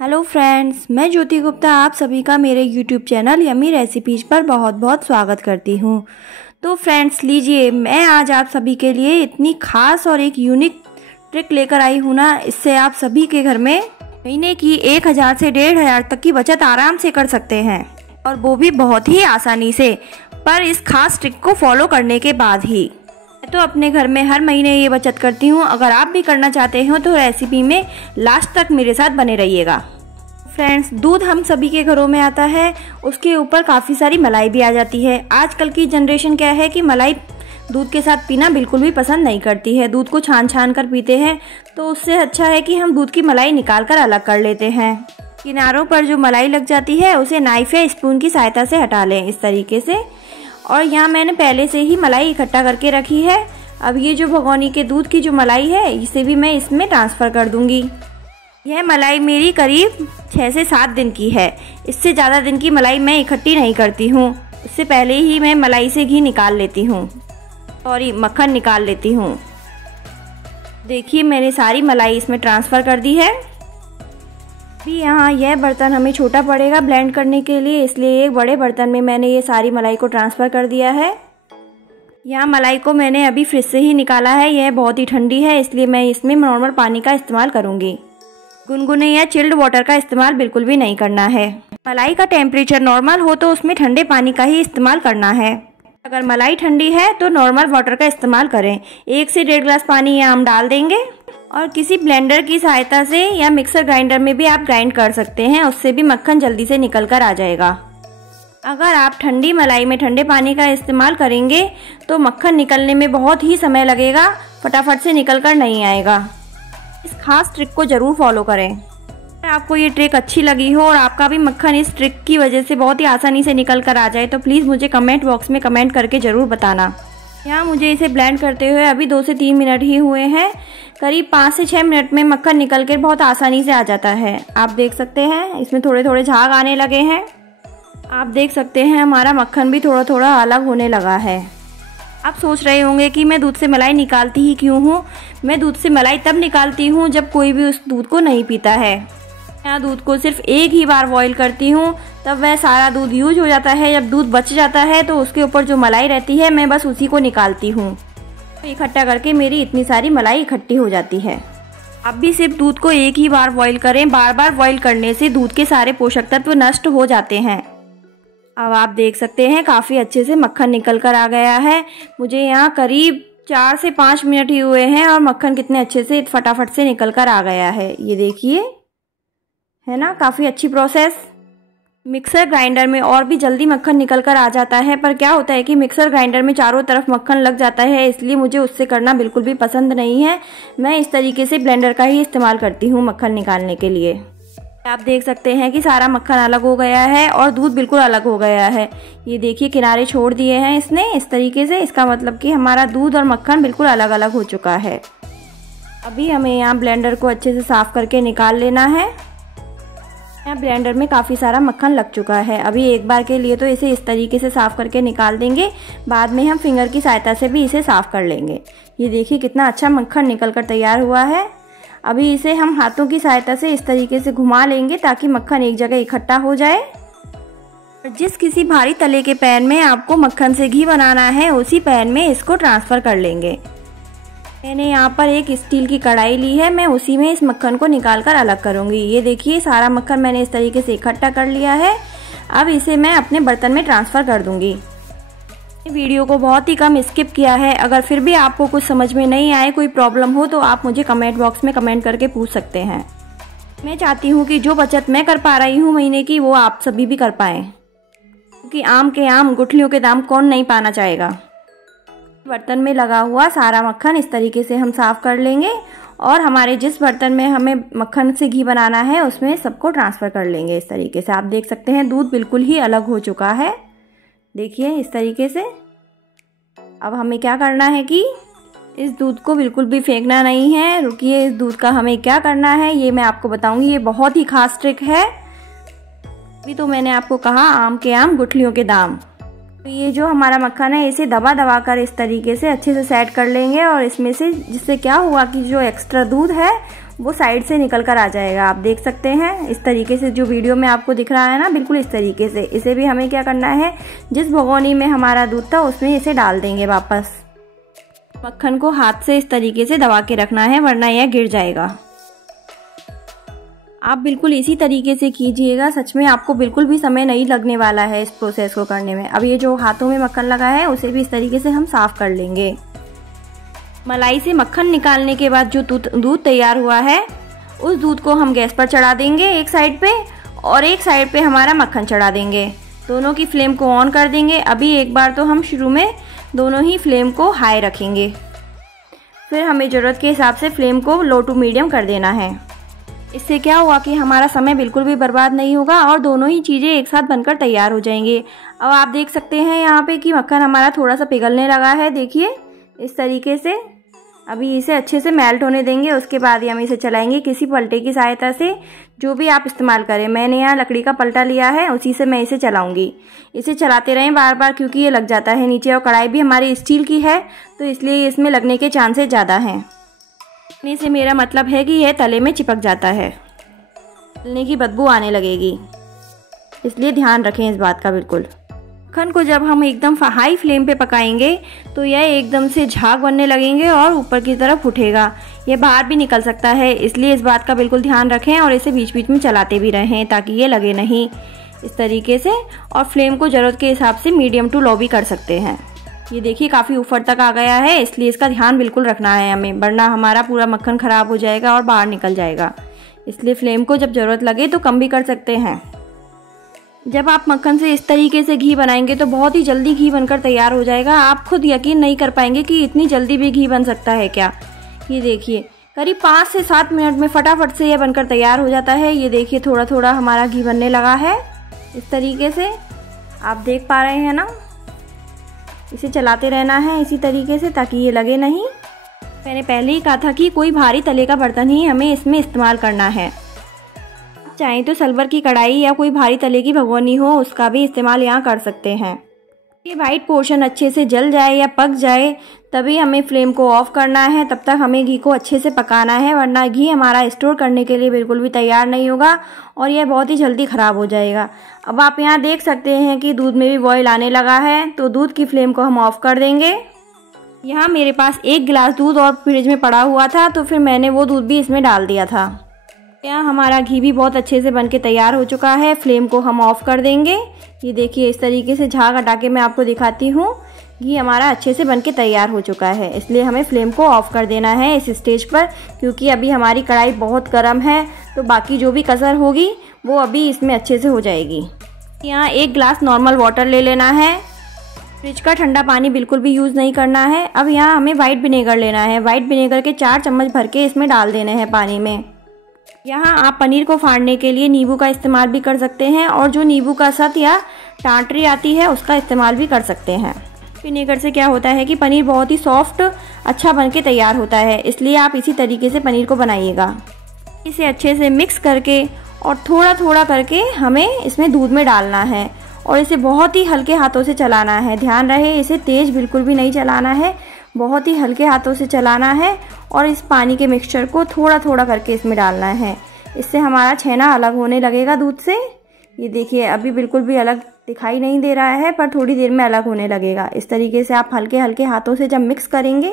Hello friends, मैं ज्योति गुप्ता आप सभी का मेरे यूट्यूब चैनल यम्मी रेसिपीज पर बहुत बहुत स्वागत करती हूँ। तो फ्रेंड्स लीजिए, मैं आज आप सभी के लिए इतनी खास और एक यूनिक ट्रिक लेकर आई हूँ ना, इससे आप सभी के घर में महीने की 1000 से 1500 तक की बचत आराम से कर सकते हैं, और वो भी बहुत ही आसानी से, पर इस खास ट्रिक को फॉलो करने के बाद ही। मैं तो अपने घर में हर महीने ये बचत करती हूँ। अगर आप भी करना चाहते हो तो रेसिपी में लास्ट तक मेरे साथ बने रहिएगा। फ्रेंड्स, दूध हम सभी के घरों में आता है, उसके ऊपर काफ़ी सारी मलाई भी आ जाती है। आजकल की जनरेशन क्या है कि मलाई दूध के साथ पीना बिल्कुल भी पसंद नहीं करती है, दूध को छान कर पीते हैं। तो उससे अच्छा है कि हम दूध की मलाई निकाल कर अलग कर लेते हैं। किनारों पर जो मलाई लग जाती है उसे नाइफ या स्पून की सहायता से हटा लें इस तरीके से। और यहाँ मैंने पहले से ही मलाई इकट्ठा करके रखी है। अब ये जो भगोनी के दूध की जो मलाई है इसे भी मैं इसमें ट्रांसफ़र कर दूंगी। यह मलाई मेरी करीब 6 से 7 दिन की है। इससे ज़्यादा दिन की मलाई मैं इकट्ठी नहीं करती हूँ। इससे पहले ही मैं मलाई से घी निकाल लेती हूँ, मक्खन निकाल लेती हूँ। देखिए, मैंने सारी मलाई इसमें ट्रांसफ़र कर दी है। अभी यहाँ यह बर्तन हमें छोटा पड़ेगा ब्लेंड करने के लिए, इसलिए एक बड़े बर्तन में मैंने ये सारी मलाई को ट्रांसफ़र कर दिया है। यहाँ मलाई को मैंने अभी फ्रिज से ही निकाला है, यह बहुत ही ठंडी है, इसलिए मैं इसमें नॉर्मल पानी का इस्तेमाल करूँगी। गुनगुने या चिल्ड वाटर का इस्तेमाल बिल्कुल भी नहीं करना है। मलाई का टेम्परेचर नॉर्मल हो तो उसमें ठंडे पानी का ही इस्तेमाल करना है। अगर मलाई ठंडी है तो नॉर्मल वाटर का इस्तेमाल करें। 1 से 1.5 गिलास पानी यहाँ हम डाल देंगे, और किसी ब्लेंडर की सहायता से या मिक्सर ग्राइंडर में भी आप ग्राइंड कर सकते हैं, उससे भी मक्खन जल्दी से निकल कर आ जाएगा। अगर आप ठंडी मलाई में ठंडे पानी का इस्तेमाल करेंगे तो मक्खन निकलने में बहुत ही समय लगेगा, फटाफट से निकल कर नहीं आएगा। इस खास ट्रिक को ज़रूर फॉलो करें। अगर आपको ये ट्रिक अच्छी लगी हो और आपका भी मक्खन इस ट्रिक की वजह से बहुत ही आसानी से निकल कर आ जाए तो प्लीज़ मुझे कमेंट बॉक्स में कमेंट करके ज़रूर बताना। यहाँ मुझे इसे ब्लेंड करते हुए अभी 2 से 3 मिनट ही हुए हैं। करीब 5 से 6 मिनट में मक्खन निकल कर बहुत आसानी से आ जाता है। आप देख सकते हैं इसमें थोड़े थोड़े झाग आने लगे हैं। आप देख सकते हैं हमारा मक्खन भी थोड़ा थोड़ा अलग होने लगा है। आप सोच रहे होंगे कि मैं दूध से मलाई निकालती ही क्यों हूँ। मैं दूध से मलाई तब निकालती हूँ जब कोई भी उस दूध को नहीं पीता है। मैं दूध को सिर्फ एक ही बार बॉईल करती हूँ, तब वह सारा दूध यूज हो जाता है। जब दूध बच जाता है तो उसके ऊपर जो मलाई रहती है मैं बस उसी को निकालती हूँ। तो इकट्ठा करके मेरी इतनी सारी मलाई इकट्ठी हो जाती है। आप भी सिर्फ दूध को एक ही बार बॉईल करें, बार बार बॉईल करने से दूध के सारे पोषक तत्व नष्ट हो जाते हैं। अब आप देख सकते हैं काफ़ी अच्छे से मक्खन निकल कर आ गया है। मुझे यहाँ करीब 4 से 5 मिनट ही हुए हैं और मक्खन कितने अच्छे से फटाफट से निकल कर आ गया है। ये देखिए, है ना, काफ़ी अच्छी प्रोसेस। मिक्सर ग्राइंडर में और भी जल्दी मक्खन निकल कर आ जाता है, पर क्या होता है कि मिक्सर ग्राइंडर में चारों तरफ मक्खन लग जाता है, इसलिए मुझे उससे करना बिल्कुल भी पसंद नहीं है। मैं इस तरीके से ब्लेंडर का ही इस्तेमाल करती हूँ मक्खन निकालने के लिए। आप देख सकते हैं कि सारा मक्खन अलग हो गया है और दूध बिल्कुल अलग हो गया है। ये देखिए, किनारे छोड़ दिए हैं इसने इस तरीके से। इसका मतलब कि हमारा दूध और मक्खन बिल्कुल अलग अलग हो चुका है। अभी हमें यहाँ ब्लेंडर को अच्छे से साफ़ करके निकाल लेना है। यहाँ ब्लेंडर में काफ़ी सारा मक्खन लग चुका है। अभी एक बार के लिए तो इसे इस तरीके से साफ़ करके निकाल देंगे, बाद में हम फिंगर की सहायता से भी इसे साफ़ कर लेंगे। ये देखिए कितना अच्छा मक्खन निकल कर तैयार हुआ है। अभी इसे हम हाथों की सहायता से इस तरीके से घुमा लेंगे ताकि मक्खन एक जगह इकट्ठा हो जाए। जिस किसी भारी तले के पैन में आपको मक्खन से घी बनाना है उसी पैन में इसको ट्रांसफ़र कर लेंगे। मैंने यहाँ पर एक स्टील की कढ़ाई ली है, मैं उसी में इस मक्खन को निकाल कर अलग करूँगी। ये देखिए, सारा मक्खन मैंने इस तरीके से इकट्ठा कर लिया है। अब इसे मैं अपने बर्तन में ट्रांसफ़र कर दूँगी। वीडियो को बहुत ही कम स्किप किया है। अगर फिर भी आपको कुछ समझ में नहीं आए, कोई प्रॉब्लम हो तो आप मुझे कमेंट बॉक्स में कमेंट करके पूछ सकते हैं। मैं चाहती हूँ कि जो बचत मैं कर पा रही हूँ महीने की, वो आप सभी भी कर पाएँ, क्योंकि आम के आम गुठलियों के दाम कौन नहीं पाना चाहेगा। बर्तन में लगा हुआ सारा मक्खन इस तरीके से हम साफ़ कर लेंगे और हमारे जिस बर्तन में हमें मक्खन से घी बनाना है उसमें सबको ट्रांसफ़र कर लेंगे इस तरीके से। आप देख सकते हैं दूध बिल्कुल ही अलग हो चुका है। देखिए इस तरीके से। अब हमें क्या करना है कि इस दूध को बिल्कुल भी फेंकना नहीं है। रुकिए, इस दूध का हमें क्या करना है ये मैं आपको बताऊंगी। ये बहुत ही खास ट्रिक है। अभी तो मैंने आपको कहा आम के आम गुठलियों के दाम। तो ये जो हमारा मक्खन है इसे दबा दबा कर इस तरीके से अच्छे से सेट कर लेंगे, और इसमें से जिससे क्या हुआ कि जो एक्स्ट्रा दूध है वो साइड से निकल कर आ जाएगा। आप देख सकते हैं इस तरीके से, जो वीडियो में आपको दिख रहा है ना, बिल्कुल इस तरीके से। इसे भी हमें क्या करना है, जिस भगोनी में हमारा दूध था उसमें इसे डाल देंगे वापस। मक्खन को हाथ से इस तरीके से दबा के रखना है, वरना यह गिर जाएगा। आप बिल्कुल इसी तरीके से कीजिएगा, सच में आपको बिल्कुल भी समय नहीं लगने वाला है इस प्रोसेस को करने में। अब ये जो हाथों में मक्खन लगा है उसे भी इस तरीके से हम साफ कर लेंगे। मलाई से मक्खन निकालने के बाद जो दूध तैयार हुआ है, उस दूध को हम गैस पर चढ़ा देंगे एक साइड पे, और एक साइड पे हमारा मक्खन चढ़ा देंगे। दोनों की फ्लेम को ऑन कर देंगे। अभी एक बार तो हम शुरू में दोनों ही फ्लेम को हाई रखेंगे, फिर हमें ज़रूरत के हिसाब से फ्लेम को लो टू मीडियम कर देना है। इससे क्या हुआ कि हमारा समय बिल्कुल भी बर्बाद नहीं होगा और दोनों ही चीज़ें एक साथ बनकर तैयार हो जाएंगी। अब आप देख सकते हैं यहाँ पे कि मक्खन हमारा थोड़ा सा पिघलने लगा है, देखिए इस तरीके से। अभी इसे अच्छे से मेल्ट होने देंगे, उसके बाद ही हम इसे चलाएंगे किसी पलटे की सहायता से, जो भी आप इस्तेमाल करें। मैंने यहाँ लकड़ी का पलटा लिया है, उसी से मैं इसे चलाऊंगी। इसे चलाते रहें बार बार, क्योंकि ये लग जाता है नीचे, और कढ़ाई भी हमारी स्टील की है तो इसलिए इसमें लगने के चांसेस ज़्यादा हैं। लगने से मेरा मतलब है कि यह तले में चिपक जाता है, तलने की बदबू आने लगेगी, इसलिए ध्यान रखें इस बात का बिल्कुल। मक्खन को जब हम एकदम हाई फ्लेम पे पकाएंगे तो यह एकदम से झाग बनने लगेंगे और ऊपर की तरफ उठेगा, यह बाहर भी निकल सकता है, इसलिए इस बात का बिल्कुल ध्यान रखें और इसे बीच बीच में चलाते भी रहें ताकि ये लगे नहीं, इस तरीके से। और फ्लेम को ज़रूरत के हिसाब से मीडियम टू लो भी कर सकते हैं। ये देखिए काफ़ी ऊपर तक आ गया है, इसलिए इसका ध्यान बिल्कुल रखना है हमें, वरना हमारा पूरा मक्खन ख़राब हो जाएगा और बाहर निकल जाएगा। इसलिए फ्लेम को जब ज़रूरत लगे तो कम भी कर सकते हैं। जब आप मक्खन से इस तरीके से घी बनाएंगे तो बहुत ही जल्दी घी बनकर तैयार हो जाएगा। आप खुद यकीन नहीं कर पाएंगे कि इतनी जल्दी भी घी बन सकता है क्या। ये देखिए करीब 5 से 7 मिनट में फटाफट से यह बनकर तैयार हो जाता है। ये देखिए थोड़ा थोड़ा हमारा घी बनने लगा है, इस तरीके से आप देख पा रहे हैं ना। इसे चलाते रहना है इसी तरीके से ताकि ये लगे नहीं। मैंने पहले ही कहा था कि कोई भारी तले का बर्तन ही हमें इसमें इस्तेमाल करना है। चाहे तो सिल्वर की कढ़ाई या कोई भारी तले की भगोनी हो, उसका भी इस्तेमाल यहाँ कर सकते हैं। ये वाइट पोर्शन अच्छे से जल जाए या पक जाए तभी हमें फ्लेम को ऑफ करना है। तब तक हमें घी को अच्छे से पकाना है, वरना घी हमारा स्टोर करने के लिए बिल्कुल भी तैयार नहीं होगा और यह बहुत ही जल्दी ख़राब हो जाएगा। अब आप यहाँ देख सकते हैं कि दूध में भी बॉयल आने लगा है, तो दूध की फ्लेम को हम ऑफ कर देंगे। यहाँ मेरे पास 1 गिलास दूध और फ्रिज में पड़ा हुआ था, तो फिर मैंने वो दूध भी इसमें डाल दिया था। यहाँ हमारा घी भी बहुत अच्छे से बनके तैयार हो चुका है। फ्लेम को हम ऑफ कर देंगे। ये देखिए इस तरीके से झाग हटा के मैं आपको दिखाती हूँ। घी हमारा अच्छे से बनके तैयार हो चुका है, इसलिए हमें फ्लेम को ऑफ कर देना है इस स्टेज पर, क्योंकि अभी हमारी कढ़ाई बहुत गर्म है, तो बाकी जो भी कसर होगी वो अभी इसमें अच्छे से हो जाएगी। यहाँ 1 गिलास नॉर्मल वाटर ले लेना है। फ्रिज का ठंडा पानी बिल्कुल भी यूज़ नहीं करना है। अब यहाँ हमें वाइट विनेगर लेना है। वाइट विनेगर के 4 चम्मच भर के इसमें डाल देने हैं पानी में। यहाँ आप पनीर को फाड़ने के लिए नींबू का इस्तेमाल भी कर सकते हैं, और जो नींबू का सत या टाटरी आती है उसका इस्तेमाल भी कर सकते हैं। विनेगर से क्या होता है कि पनीर बहुत ही सॉफ्ट अच्छा बनके तैयार होता है, इसलिए आप इसी तरीके से पनीर को बनाइएगा। इसे अच्छे से मिक्स करके और थोड़ा थोड़ा करके हमें इसमें दूध में डालना है, और इसे बहुत ही हल्के हाथों से चलाना है। ध्यान रहे इसे तेज़ बिल्कुल भी नहीं चलाना है, बहुत ही हल्के हाथों से चलाना है, और इस पानी के मिक्सचर को थोड़ा थोड़ा करके इसमें डालना है। इससे हमारा छेना अलग होने लगेगा दूध से। ये देखिए अभी बिल्कुल भी अलग दिखाई नहीं दे रहा है, पर थोड़ी देर में अलग होने लगेगा। इस तरीके से आप हल्के हल्के हाथों से जब मिक्स करेंगे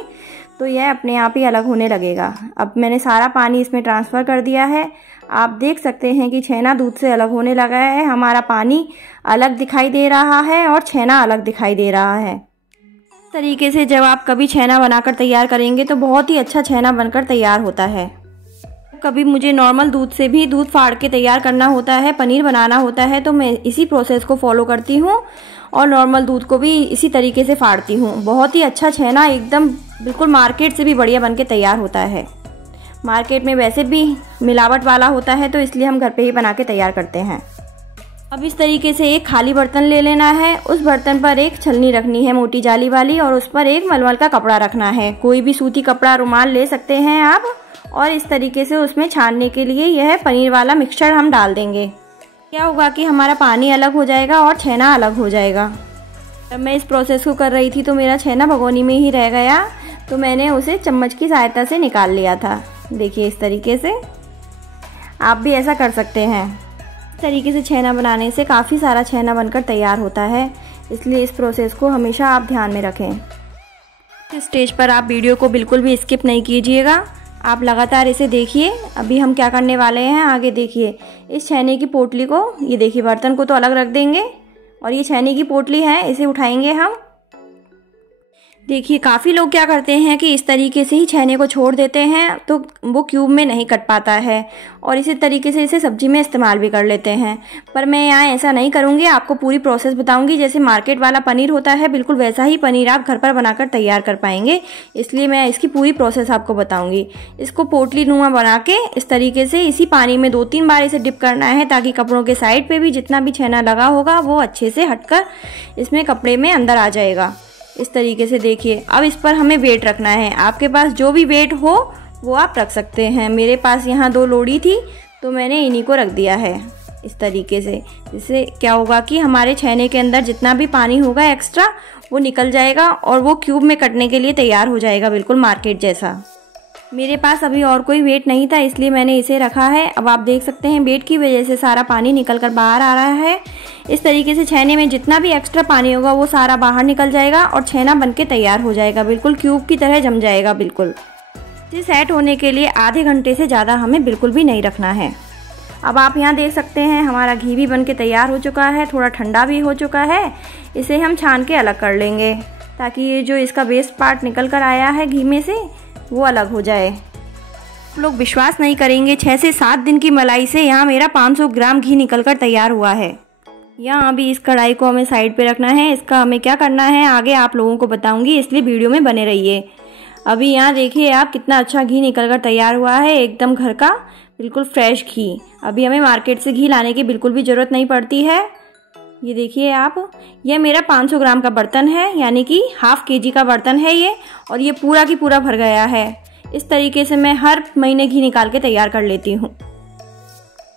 तो यह अपने आप ही अलग होने लगेगा। अब मैंने सारा पानी इसमें ट्रांसफ़र कर दिया है। आप देख सकते हैं कि छेना दूध से अलग होने लगा है। हमारा पानी अलग दिखाई दे रहा है और छेना अलग दिखाई दे रहा है। इस तरीके से जब आप कभी छेना बनाकर तैयार करेंगे तो बहुत ही अच्छा छेना बनकर तैयार होता है। कभी मुझे नॉर्मल दूध से भी दूध फाड़ के तैयार करना होता है, पनीर बनाना होता है, तो मैं इसी प्रोसेस को फॉलो करती हूँ और नॉर्मल दूध को भी इसी तरीके से फाड़ती हूँ। बहुत ही अच्छा छेना एकदम बिल्कुल मार्केट से भी बढ़िया बन के तैयार होता है। मार्केट में वैसे भी मिलावट वाला होता है, तो इसलिए हम घर पे ही बना के तैयार करते हैं। अब इस तरीके से एक खाली बर्तन ले लेना है। उस बर्तन पर एक छलनी रखनी है मोटी जाली वाली, और उस पर एक मलमल का कपड़ा रखना है। कोई भी सूती कपड़ा, रुमाल ले सकते हैं आप। और इस तरीके से उसमें छानने के लिए यह पनीर वाला मिक्सचर हम डाल देंगे। क्या होगा कि हमारा पानी अलग हो जाएगा और छेना अलग हो जाएगा। जब मैं इस प्रोसेस को कर रही थी तो मेरा छेना भगोनी में ही रह गया, तो मैंने उसे चम्मच की सहायता से निकाल लिया था। देखिए इस तरीके से आप भी ऐसा कर सकते हैं। इस तरीके से छेना बनाने से काफ़ी सारा छेना बनकर तैयार होता है, इसलिए इस प्रोसेस को हमेशा आप ध्यान में रखें। इस स्टेज पर आप वीडियो को बिल्कुल भी स्किप नहीं कीजिएगा, आप लगातार इसे देखिए। अभी हम क्या करने वाले हैं आगे देखिए। इस छेने की पोटली को, ये देखिए बर्तन को तो अलग रख देंगे और ये छेने की पोटली है, इसे उठाएंगे हम। देखिए काफ़ी लोग क्या करते हैं कि इस तरीके से ही छेने को छोड़ देते हैं, तो वो क्यूब में नहीं कट पाता है और इसी तरीके से इसे सब्जी में इस्तेमाल भी कर लेते हैं। पर मैं यहाँ ऐसा नहीं करूँगी, आपको पूरी प्रोसेस बताऊँगी। जैसे मार्केट वाला पनीर होता है, बिल्कुल वैसा ही पनीर आप घर पर बनाकर तैयार कर पाएंगे, इसलिए मैं इसकी पूरी प्रोसेस आपको बताऊँगी। इसको पोटली नुमा बना के इस तरीके से इसी पानी में 2-3 बार इसे डिप करना है, ताकि कपड़ों के साइड पर भी जितना भी छेना लगा होगा वो अच्छे से हटकर इसमें कपड़े में अंदर आ जाएगा। इस तरीके से देखिए। अब इस पर हमें वेट रखना है, आपके पास जो भी वेट हो वो आप रख सकते हैं। मेरे पास यहाँ 2 लोड़ी थी तो मैंने इन्हीं को रख दिया है इस तरीके से। इससे क्या होगा कि हमारे छेने के अंदर जितना भी पानी होगा एक्स्ट्रा वो निकल जाएगा और वो क्यूब में कटने के लिए तैयार हो जाएगा, बिल्कुल मार्केट जैसा। मेरे पास अभी और कोई वेट नहीं था, इसलिए मैंने इसे रखा है। अब आप देख सकते हैं वेट की वजह से सारा पानी निकल कर बाहर आ रहा है। इस तरीके से छेने में जितना भी एक्स्ट्रा पानी होगा वो सारा बाहर निकल जाएगा और छेना बनके तैयार हो जाएगा, बिल्कुल क्यूब की तरह जम जाएगा। बिल्कुल इसे सेट होने के लिए आधे घंटे से ज़्यादा हमें बिल्कुल भी नहीं रखना है। अब आप यहाँ देख सकते हैं हमारा घी भी बनके तैयार हो चुका है, थोड़ा ठंडा भी हो चुका है। इसे हम छान के अलग कर लेंगे, ताकि ये जो इसका वेस्ट पार्ट निकल कर आया है घी में से वो अलग हो जाए। आप लोग विश्वास नहीं करेंगे, 6 से 7 दिन की मलाई से यहाँ मेरा 500 ग्राम घी निकलकर तैयार हुआ है। यहाँ अभी इस कढ़ाई को हमें साइड पे रखना है, इसका हमें क्या करना है आगे आप लोगों को बताऊंगी, इसलिए वीडियो में बने रहिए। अभी यहाँ देखिए आप कितना अच्छा घी निकलकर तैयार हुआ है, एकदम घर का बिल्कुल फ्रेश घी। अभी हमें मार्केट से घी लाने की बिल्कुल भी ज़रूरत नहीं पड़ती है। ये देखिए आप, यह मेरा 500 ग्राम का बर्तन है, यानी कि ½ kg का बर्तन है ये, और ये पूरा की पूरा भर गया है। इस तरीके से मैं हर महीने घी निकाल के तैयार कर लेती हूँ।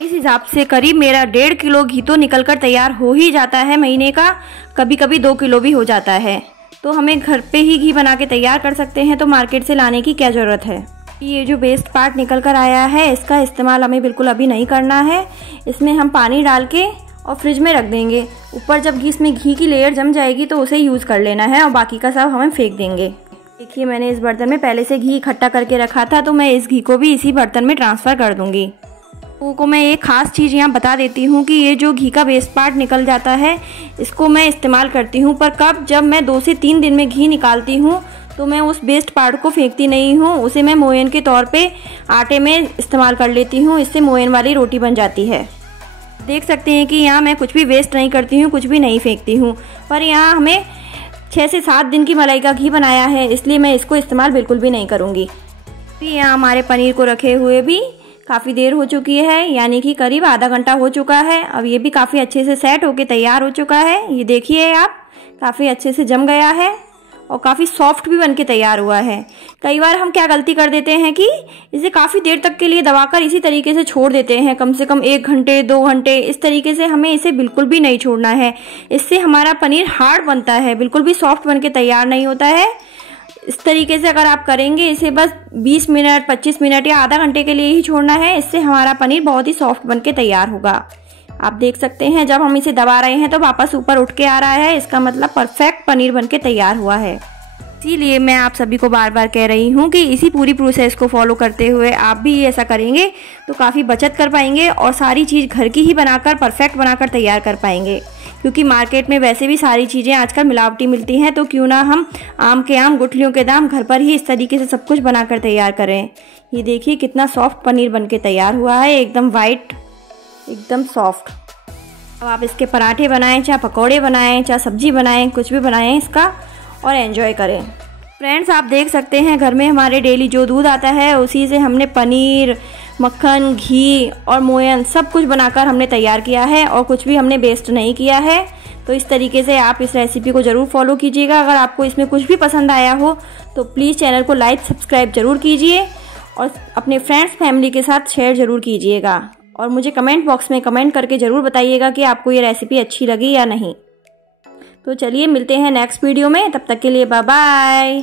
इस हिसाब से करीब मेरा 1.5 किलो घी तो निकलकर तैयार हो ही जाता है महीने का, कभी कभी 2 किलो भी हो जाता है। तो हमें घर पे ही घी बना के तैयार कर सकते हैं, तो मार्केट से लाने की क्या ज़रूरत है। ये जो वेस्ट पार्ट निकल कर आया है इसका इस्तेमाल हमें बिल्कुल अभी नहीं करना है। इसमें हम पानी डाल के और फ्रिज में रख देंगे। ऊपर जब इसमें घी की लेयर जम जाएगी तो उसे यूज़ कर लेना है और बाकी का सब हमें फेंक देंगे। देखिए मैंने इस बर्तन में पहले से घी इकट्ठा करके रखा था, तो मैं इस घी को भी इसी बर्तन में ट्रांसफ़र कर दूंगी। को मैं एक ख़ास चीज़ यहाँ बता देती हूँ कि ये जो घी का वेस्ट पार्ट निकल जाता है इसको मैं इस्तेमाल करती हूँ, पर कब, जब मैं 2 से 3 दिन में घी निकालती हूँ तो मैं उस वेस्ट पार्ट को फेंकती नहीं हूँ, उसे मैं मोयन के तौर पे आटे में इस्तेमाल कर लेती हूँ। इससे मोयन वाली रोटी बन जाती है। देख सकते हैं कि यहाँ मैं कुछ भी वेस्ट नहीं करती हूँ, कुछ भी नहीं फेंकती हूँ। पर यहाँ हमें 6 से 7 दिन की मलाई का घी बनाया है, इसलिए मैं इसको इस्तेमाल बिल्कुल भी नहीं करूँगी। फिर यहाँ हमारे पनीर को रखे हुए भी काफ़ी देर हो चुकी है, यानी कि करीब आधा घंटा हो चुका है। अब ये भी काफ़ी अच्छे से सेट होके तैयार हो चुका है। ये देखिए आप, काफ़ी अच्छे से जम गया है और काफ़ी सॉफ्ट भी बनके तैयार हुआ है। कई बार हम क्या गलती कर देते हैं कि इसे काफ़ी देर तक के लिए दबाकर इसी तरीके से छोड़ देते हैं, कम से कम 1 घंटे 2 घंटे। इस तरीके से हमें इसे बिल्कुल भी नहीं छोड़ना है, इससे हमारा पनीर हार्ड बनता है, बिल्कुल भी सॉफ्ट बनके तैयार नहीं होता है। इस तरीके से अगर आप करेंगे, इसे बस 20 मिनट 25 मिनट या आधा घंटे के लिए ही छोड़ना है, इससे हमारा पनीर बहुत ही सॉफ्ट बनके तैयार होगा। आप देख सकते हैं जब हम इसे दबा रहे हैं तो वापस ऊपर उठ के आ रहा है, इसका मतलब परफेक्ट पनीर बनके तैयार हुआ है। इसीलिए मैं आप सभी को बार बार कह रही हूँ कि इसी पूरी प्रोसेस को फॉलो करते हुए आप भी ऐसा करेंगे तो काफ़ी बचत कर पाएंगे और सारी चीज़ घर की ही बनाकर परफेक्ट बनाकर तैयार कर पाएंगे। क्योंकि मार्केट में वैसे भी सारी चीज़ें आजकल मिलावटी मिलती हैं, तो क्यों ना हम आम के आम गुठलियों के दाम घर पर ही इस तरीके से सब कुछ बनाकर तैयार करें। ये देखिए कितना सॉफ्ट पनीर बनके तैयार हुआ है, एकदम वाइट, एकदम सॉफ्ट। अब आप इसके पराठे बनाएं, चाहे पकौड़े बनाएं, चाहे सब्जी बनाएं, कुछ भी बनाएं इसका और एंजॉय करें। फ्रेंड्स आप देख सकते हैं घर में हमारे डेली जो दूध आता है उसी से हमने पनीर, मक्खन, घी और मोयन सब कुछ बनाकर हमने तैयार किया है और कुछ भी हमने वेस्ट नहीं किया है। तो इस तरीके से आप इस रेसिपी को ज़रूर फॉलो कीजिएगा। अगर आपको इसमें कुछ भी पसंद आया हो तो प्लीज़ चैनल को लाइक सब्सक्राइब ज़रूर कीजिए और अपने फ्रेंड्स फैमिली के साथ शेयर ज़रूर कीजिएगा। और मुझे कमेंट बॉक्स में कमेंट करके ज़रूर बताइएगा कि आपको ये रेसिपी अच्छी लगी या नहीं। तो चलिए मिलते हैं नेक्स्ट वीडियो में, तब तक के लिए बाय बाय।